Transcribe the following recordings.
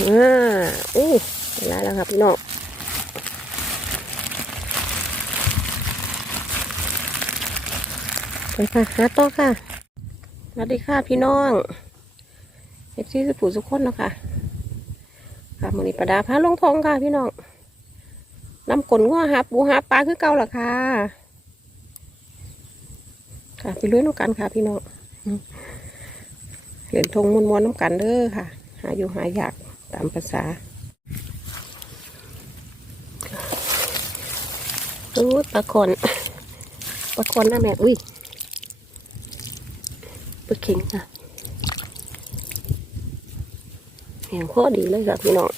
อ่าอู้เวลาแล้วครับพี่น้องไปค่ะหาต่อค่ะสวัสดีค่ะพี่น้องเอฟซีสุผูสุขคนเนาะค่ะค่ะมือนี้ประดาพาลงทองค่ะพี่น้องน้ำกลนง้อหาปูหาปลาคือเก่าล่ะค่ะ ค่ะไปลุยน้ำกันค่ะพี่น้องเหรียญทงมวนมวนน้ำกันเด้อค่ะ หาอยู่หาอยาก ตามภาษาอู้ปลาคอนปลาคอนนะแม่ อุ้ยปลาเข็งค่ะแหงข้อดีเลยค่ะพี่น้อง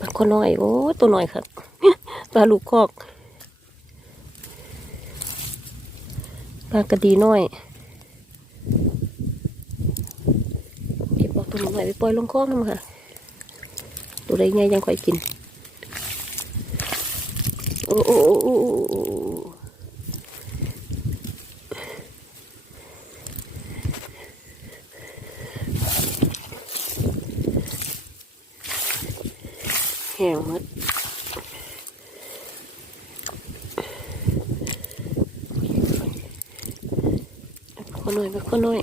ปลาคอน้อย โอ้ ตัวน้อยครับปลาลูกคอก ปลากระดีน้อยเก็บบอกตัวหนูหน่อยไปปล่อยลงคลองนั่นค่ะ ตัวใดไงยังค่อยกิน โอ้โอ้โอ้โอ้โอ้โอ้แห้งหมด คนหน่อยไปคนหน่อย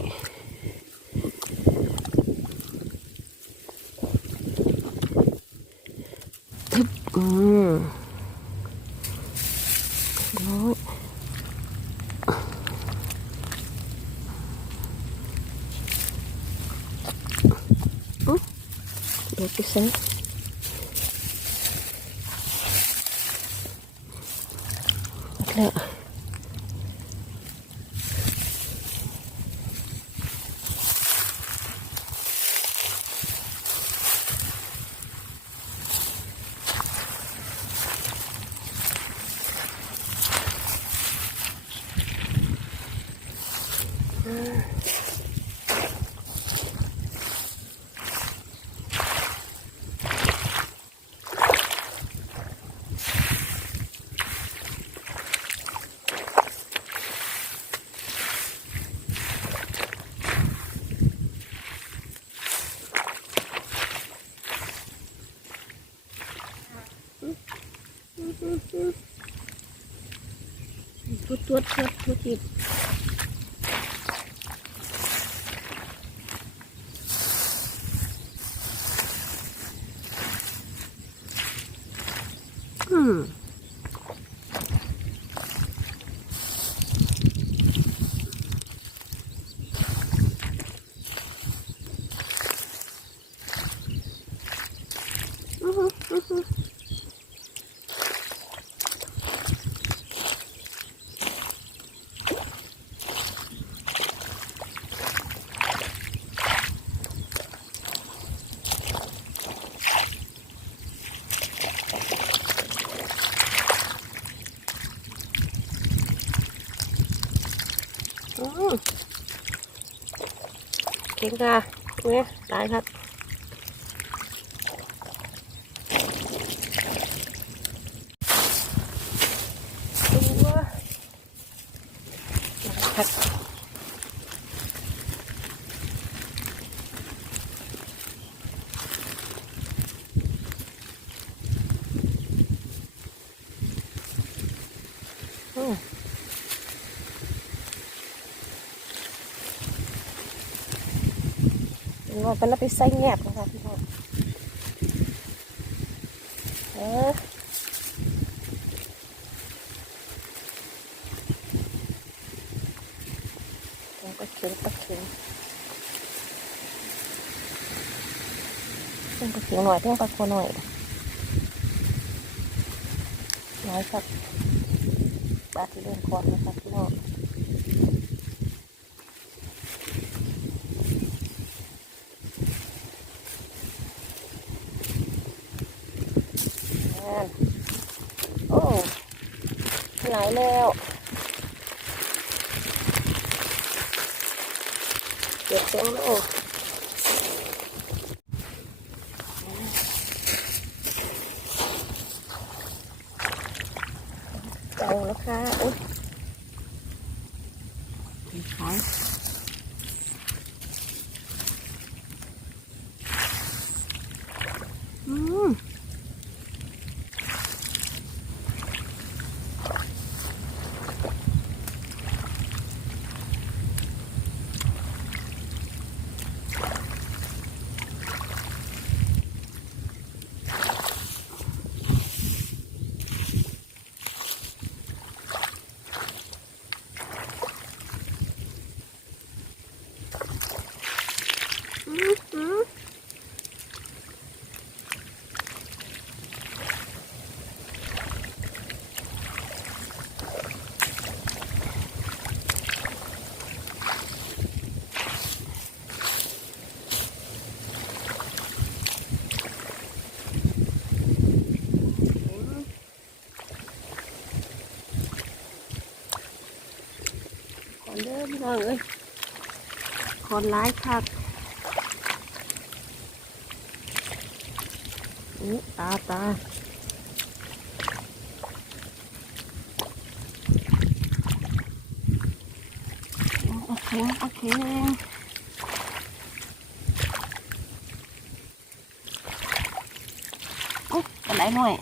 ทึบอืมน้อยอุ๊ยเดี๋ยวไปซื้อแล้ว ตัวตัวตัวตัวจี บอืมอือหืออือหืออืม เก่งค่ะเนี่ยตายครับตัวครับ อืมเราเป็นเราไปใส่แงบนะคะพี่น้องเออแล้วก็เขียนก็เขียนเพิ่งก็เขียนหน่อยเพิ่งก็โคหน่อยน้อยครับบาทที่เล่นคอนนะครับพี่น้องนั่นโอ้ไหลาย แล้วเก็บเสียงโลเจ้าแล้วค่ะอุ๊ยขายอืม อืมอืมก่ อนเด้อพี่น้องเอ้ยคอนร้ายคักอู้ตาตาโอเคโอเคอุ๊ยอะไรหน่อย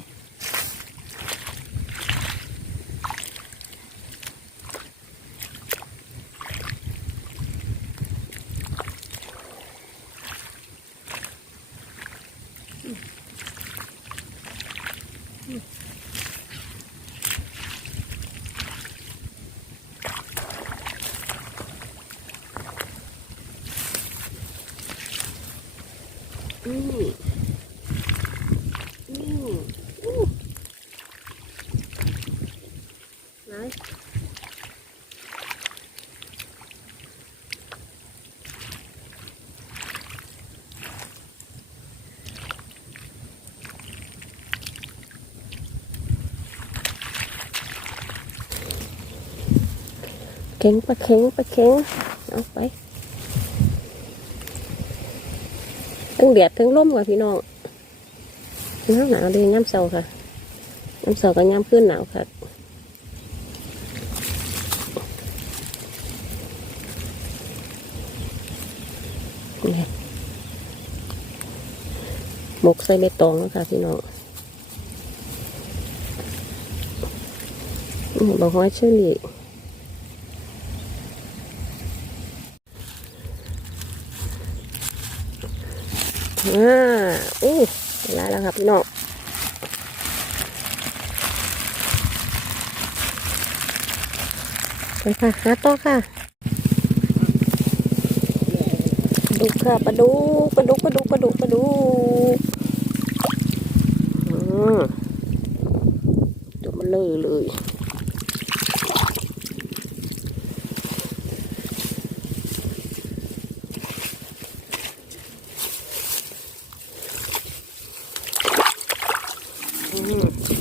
นี่นี่อู้ไหนเข็งปลาเข็งปลาเข็งเอาไป ทั้ งแดดทั้งลมค่ะพี่น้องหนาวหนาวเลยย้ำเสาค่ะย้ำเสากับย้ำขึ้นหนาวค่ะหมกใส่ใบตองแล้วค่ะพี่น้องบอกว่าเชอรี่ อ่าอู้ได้แล้วครับพี่น้องไปค่ะหาต่อค่ะดุกค่ะปลาดุกปลาดุกปลาดุกปลาดุกปลาดุกอืมตัวมันเลยเลยอืม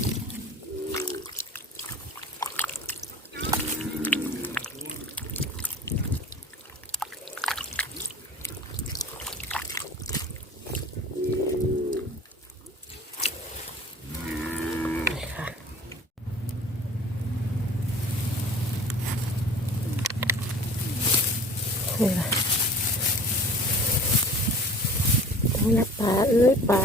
นี่ล่ะนี่ละปลาเอ้ยปลา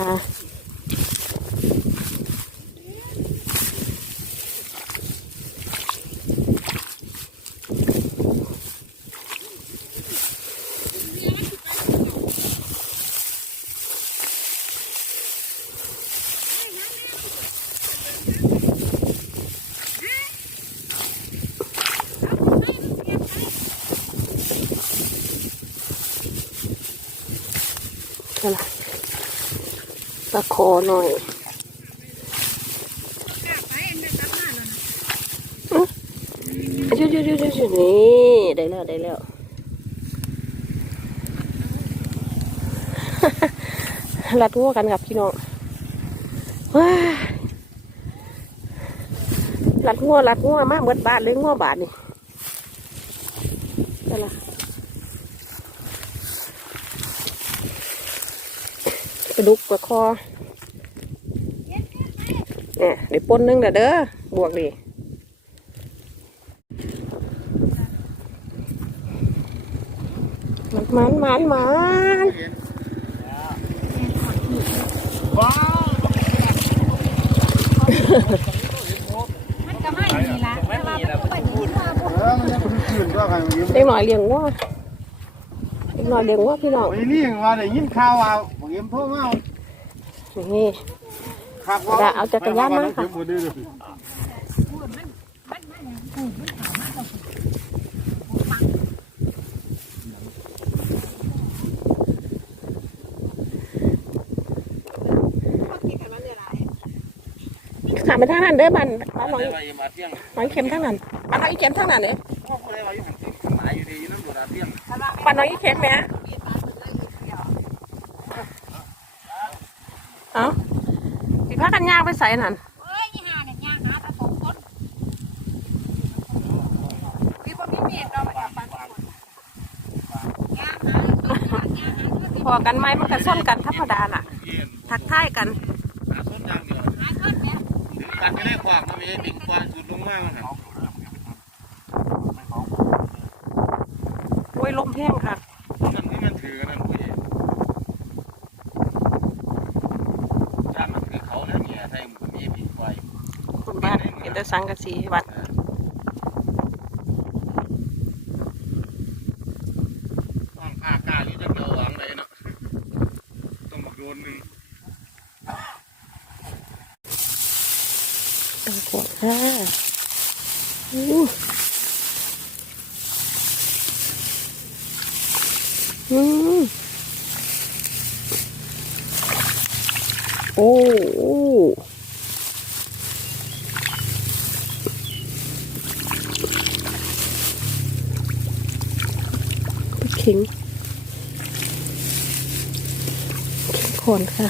นั่นล่ะ ตะคอหน่อยอื้อเดี๋ยวเดี๋ยวเดี๋ยวนี่ได้แล้วได้แล้วรัดงัวกันกับพี่น้องว้ารัดงัวรัดงัวมาเบิดบาทเลยงัวบาทนี่นั่นละ ระดุกกระคอเนี่ยเดี๋ยวปนหนึงเด้อเด้อบวกดิหมันหมันหมันว้าวมันก็ไม่มีละแต่ว่ามันก็ไปถึงว่าพวกเออมันยังเป็นคืนด้วยกันยิ้มเด็กหน่อยเลี้ยงวัวเด็กหน่อยเลี้ยงวัวพี่น้องไปนี่ว่าได้ยินข่าวว่า ผมยิ้มพ่อมานี่ขับว่าจะเอาจักรยานมาค่ะพูดมันมันมันอย่างพูดมันเขามากกว่าพูดขามไปทางนั้นเด้อบ้านบ้านน้อยได้ไปมาเที่ยงน้อยเข็มทางนั้นบ้านน้อยอีเข็มทางนั้นเด้อพ่อได้ไปอยู่หันติหมายอยู่ดีนั่นอยู่ราเที่ยงบ้านน้อยอีเข็มแหม่ เอ้าสิพากันย่างไปใส่นั่นเอ้ยนี่หาเนี่ยยากหาตะสองคนพี่บ่มีเมียเราแบบปันคนยากหายากหาก็ติพอกันไหมมันก็ส้นกันธรรมดาล่ะเย็นทักทายกันหาส้นยางเดียวหาคนเนี่ยถึงกันไม่ได้ความมันไม่ได้ดิ่งความสุดลงมากมันหันโอ้ยลมแห้งค่ะ มันนี่มันถือกันนั่นผู้ใหญ่ถ้ามันคือเขาแล้วเนี่ยใส่หมูมีปีกไฟ คุณบ้านเห็น แต่สังกะสีวัด ต้องฆ่ากล้าอยู่จะเดียวหวังเลยเนาะต้องมาโดนหนึ่ง ต้องขวดค่ะอู้อืมโอ้โอ้ ขิงขิงขอนค่ะ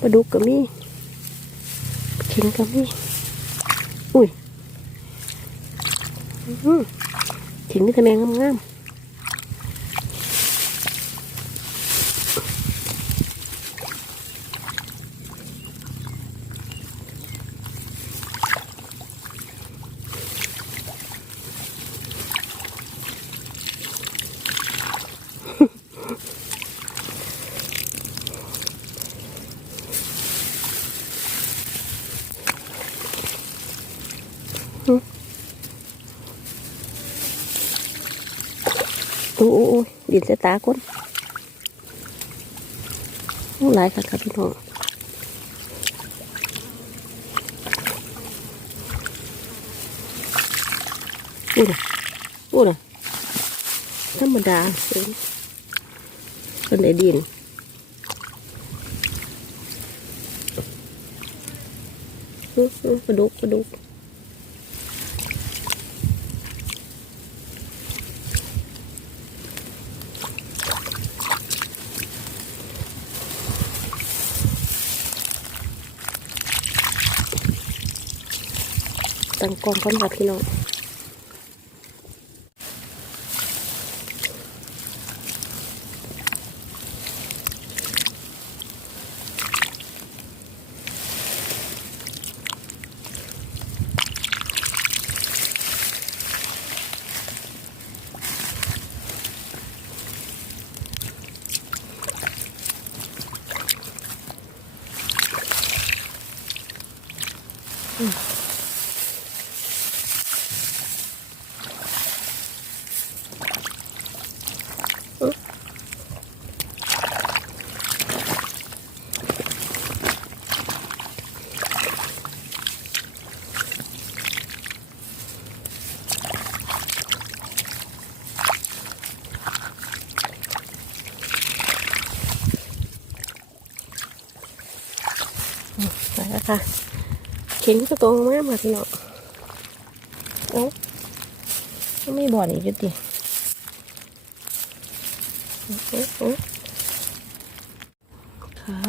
ปลาดุกก็มีเข็งก็มีอุ้ยขิงนี่คะแนนงามๆ อ้โอ้โอ้ยดินเสยตาก้นโอ้หลายค่ะครับพี่น้องอู้น่ะอู้น่ะธรรมดาเองคนได้ดินอื้ออื้อปลาดุกปลาดุก ตั้งกล้องก้อนกับพี่น้องไปแล้วค่ะ เข็งก็ตรงมากค่ะพี่น้องโอ้ไม่บ่อนอีกจุดดิค่ะ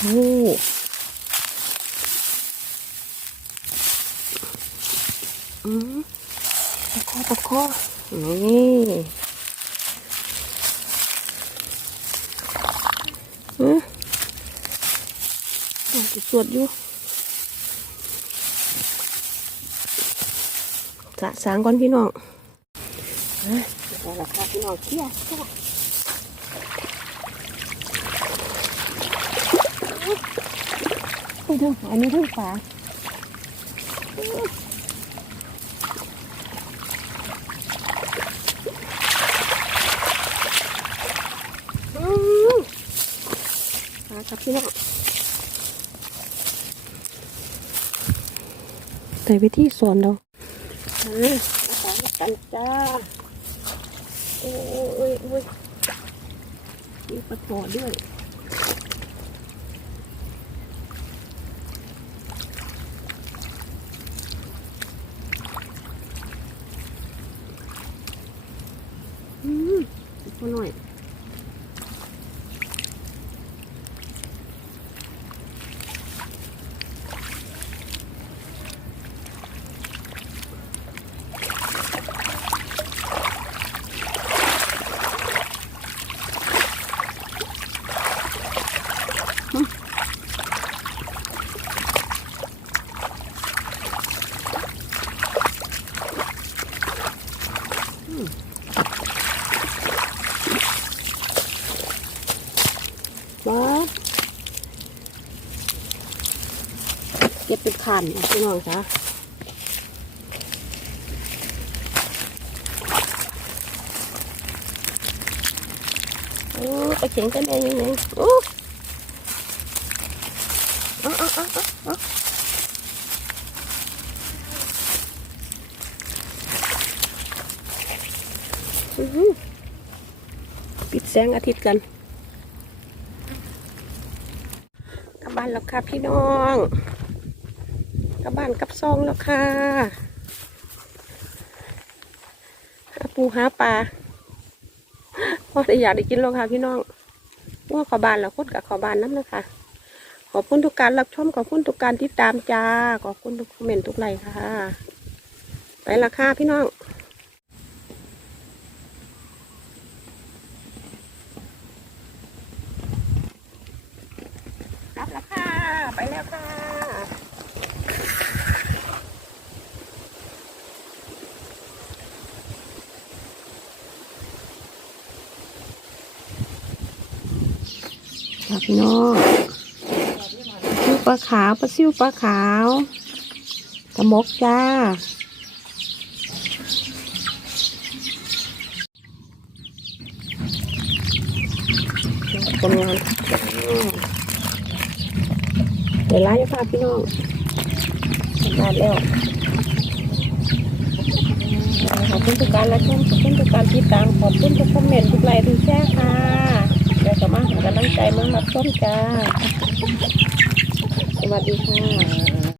โอ้อืมตะโคตะโคนี่อืม อาจจะส วดอยู่สะสางก่อนพี่น้องเอ้ยเอาละค่ะพี่น้องเที่ยวเที่ยวอุ้ยเรื่องอันนี้เรื่องฝาอืมฝาครับพี่น้อง แต่วิธีสอนเราอ่าอาสากันจ้า โอ้ยโอ้ยโอ้ยมีปลาถอด้วยอืมอีกคนหน่อย ขันพี่น้องจ้าโอ้ไปเข็งกันเองยังไงโอ้อาเออาเอออือหือปิดแสงอาทิตย์กันกลับบ้านแล้วค่ะพี่น้อง บ้านกับซองแล้วค่ะหาปูหาปลาพอได้อยากได้กินแล้วค่ะพี่น้องว่าขอบานแล้วคนกับขอบานน้ำนะคะขอบคุณทุกการรับชมขอบคุณทุกการติดตามจ้าขอบคุณทุกคอมเมนต์ทุกไลค์ค่ะ ไปละค่ะพี่น้องกลับล้วค่ะไปแล้วค่ะ ค่ะ พี่น้องซิวปลาขาวปลาซิวปลาขาวกระมกจ้ากำลังเดี๋ยวไล่ค่ะพี่น้องทำงานแล้วขอบคุณทุกการรับชมขอบคุณทุกการติดตามขอบคุณทุกคอมเมนต์ทุกไลค์ทุกแชร์ค่ะ ก็มาหากำลังใจมารับชมจ้า สวัสดีค่ะ